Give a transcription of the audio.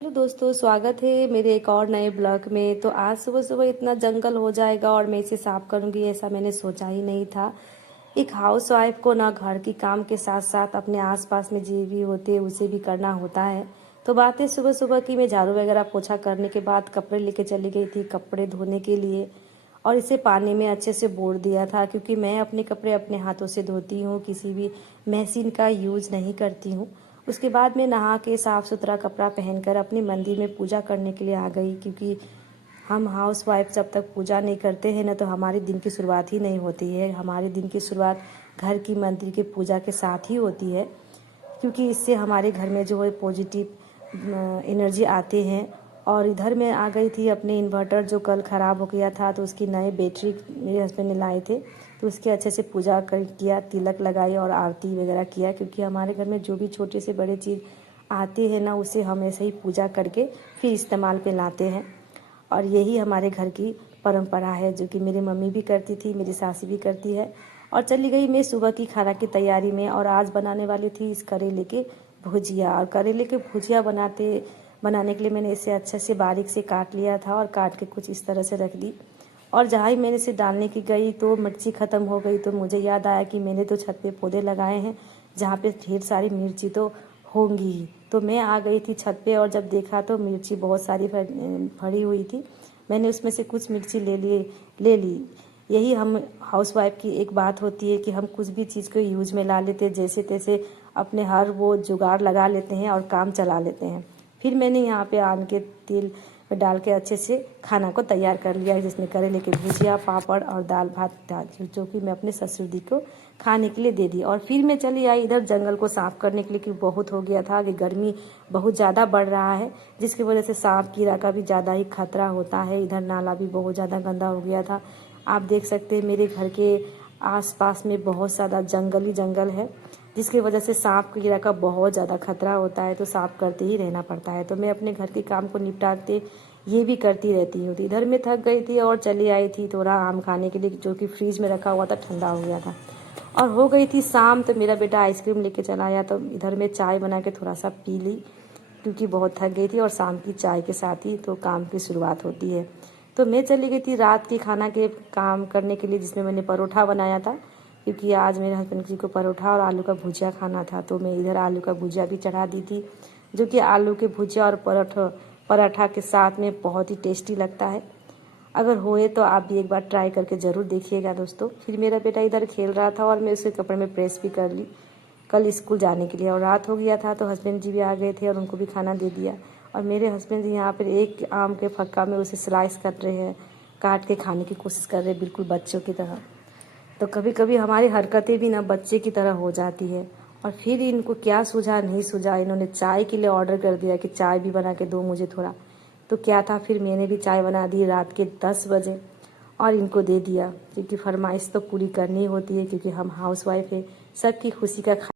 Hello दोस्तों, स्वागत है मेरे एक और नए ब्लॉग में। तो आज सुबह सुबह इतना जंगल हो जाएगा और मैं इसे साफ करूंगी, ऐसा मैंने सोचा ही नहीं था। एक हाउस वाइफ को ना घर की काम के साथ साथ अपने आसपास में जो भी होते हैं उसे भी करना होता है। तो बातें सुबह सुबह की, मैं झाड़ू वगैरह पोछा करने के बाद कपड़े लेके चली गई थी कपड़े धोने के लिए। और इसे पानी में अच्छे से बोर दिया था, क्योंकि मैं अपने कपड़े अपने हाथों से धोती हूँ, किसी भी मशीन का यूज नहीं करती हूँ। उसके बाद मैं नहा के साफ़ सुथरा कपड़ा पहनकर अपनी मंदिर में पूजा करने के लिए आ गई, क्योंकि हम हाउस वाइफ जब तक पूजा नहीं करते हैं ना, तो हमारे दिन की शुरुआत ही नहीं होती है। हमारे दिन की शुरुआत घर की मंदिर की पूजा के साथ ही होती है, क्योंकि इससे हमारे घर में जो है पॉजिटिव एनर्जी आते हैं। और इधर मैं आ गई थी, अपने इन्वर्टर जो कल ख़राब हो गया था, तो उसकी नए बैटरी मेरे हस्बैंड ने लाए थे, तो उसकी अच्छे से पूजा कर किया, तिलक लगाई और आरती वगैरह किया। क्योंकि हमारे घर में जो भी छोटे से बड़े चीज़ आते हैं ना, उसे हम ऐसे ही पूजा करके फिर इस्तेमाल पे लाते हैं। और यही हमारे घर की परंपरा है, जो कि मेरी मम्मी भी करती थी, मेरी सासी भी करती है। और चली गई मैं सुबह की खाना की तैयारी में, और आज बनाने वाली थी इस करेले के भुजिया। और करेले के भुजिया बनाने के लिए मैंने इसे अच्छे से बारीक से काट लिया था और काट के कुछ इस तरह से रख दी। और जहाँ ही मैंने इसे डालने की गई तो मिर्ची ख़त्म हो गई। तो मुझे याद आया कि मैंने तो छत पे पौधे लगाए हैं जहाँ पे ढेर सारी मिर्ची तो होंगी ही। तो मैं आ गई थी छत पे, और जब देखा तो मिर्ची बहुत सारी फड़ी हुई थी। मैंने उसमें से कुछ मिर्ची ले ली। यही हम हाउसवाइफ की एक बात होती है कि हम कुछ भी चीज़ को यूज में ला लेते, जैसे तैसे अपने हर वो जुगाड़ लगा लेते हैं और काम चला लेते हैं। फिर मैंने यहाँ पे आन के तेल में डाल के अच्छे से खाना को तैयार कर लिया, जिसमें करेले की भुजिया, पापड़ और दाल भात था, जो कि मैं अपने ससुर जी को खाने के लिए दे दी। और फिर मैं चली आई इधर जंगल को साफ करने के लिए, कि बहुत हो गया था कि गर्मी बहुत ज़्यादा बढ़ रहा है, जिसकी वजह से सांप कीड़ा का भी ज़्यादा ही खतरा होता है। इधर नाला भी बहुत ज़्यादा गंदा हो गया था। आप देख सकते हैं मेरे घर के आसपास में बहुत ज़्यादा जंगल है, जिसकी वजह से सांप कीड़ा का बहुत ज़्यादा खतरा होता है। तो साफ करते ही रहना पड़ता है। तो मैं अपने घर के काम को निपटाते ये भी करती रहती हूँ। तो इधर मैं थक गई थी और चली आई थी थोड़ा आम खाने के लिए, जो कि फ्रीज में रखा हुआ था, ठंडा हो गया था। और हो गई थी शाम, तो मेरा बेटा आइसक्रीम लेके चला आया, तो इधर मैं चाय बना के थोड़ा सा पी ली, क्योंकि बहुत थक गई थी। और शाम की चाय के साथ ही तो काम की शुरुआत होती है। तो मैं चली गई थी रात के खाना के काम करने के लिए, जिसमें मैंने परोठा बनाया था, क्योंकि आज मेरे हस्बैंड जी को परोठा और आलू का भुजिया खाना था। तो मैं इधर आलू का भुजिया भी चढ़ा दी थी, जो कि आलू के भुजिया और पराठा के साथ में बहुत ही टेस्टी लगता है। अगर होए तो आप भी एक बार ट्राई करके ज़रूर देखिएगा दोस्तों। फिर मेरा बेटा इधर खेल रहा था और मैं उसके कपड़े में प्रेस भी कर ली कल स्कूल जाने के लिए। और रात हो गया था, तो हस्बैंड जी भी आ गए थे और उनको भी खाना दे दिया। और मेरे हस्बैंड जी यहाँ पर एक आम के फक्का में उसे स्लाइस कर रहे हैं, काट के खाने की कोशिश कर रहे हैं, बिल्कुल बच्चों की तरह। तो कभी कभी हमारी हरकतें भी ना बच्चे की तरह हो जाती है। और फिर इनको क्या सूझा नहीं सूझा, इन्होंने चाय के लिए ऑर्डर कर दिया कि चाय भी बना के दो मुझे थोड़ा। तो क्या था, फिर मैंने भी चाय बना दी रात के 10 बजे और इनको दे दिया, क्योंकि फरमाइश तो पूरी करनी होती है, क्योंकि हम हाउस वाइफ है, सबकी खुशी का